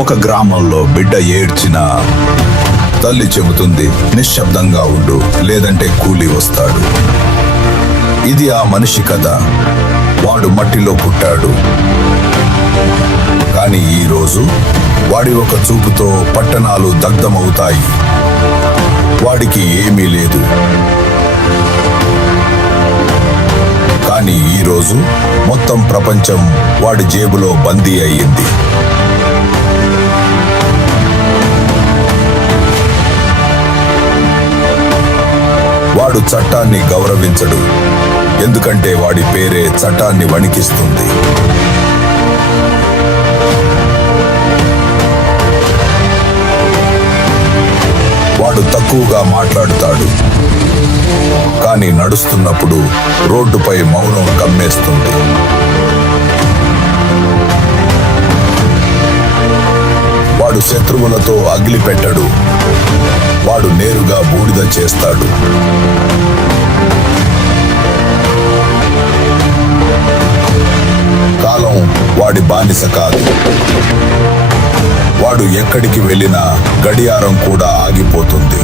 ఒక గ్రామంలో బిడ్డ ఏడ్చినా తల్లి చెబుతుంది, నిశ్శబ్దంగా ఉండు, లేదంటే కూలి వస్తాడు. ఇది ఆ మనిషి కథ. వాడు మట్టిలో పుట్టాడు, కానీ ఈరోజు వాడి ఒక చూపుతో పట్టణాలు దగ్ధమవుతాయి. వాడికి ఏమీ లేదు, కానీ ఈరోజు మొత్తం ప్రపంచం వాడి జేబులో బందీ అయ్యింది. వాడు చట్టాన్ని గౌరవించడు, ఎందుకంటే వాడి పేరే చట్టాన్ని వణికిస్తుంది. వాడు తక్కువగా మాట్లాడుతాడు, కానీ నడుస్తున్నప్పుడు రోడ్డుపై మౌనం కమ్మేస్తుంది. వాడు శత్రువులతో అగిలిపెట్టడు, వాడు నేరుగా బూడిద చేస్తాడు. కాలం వాడి బానిస కాదు. వాడు ఎక్కడికి వెళ్ళినా గడియారం కూడా ఆగిపోతుంది.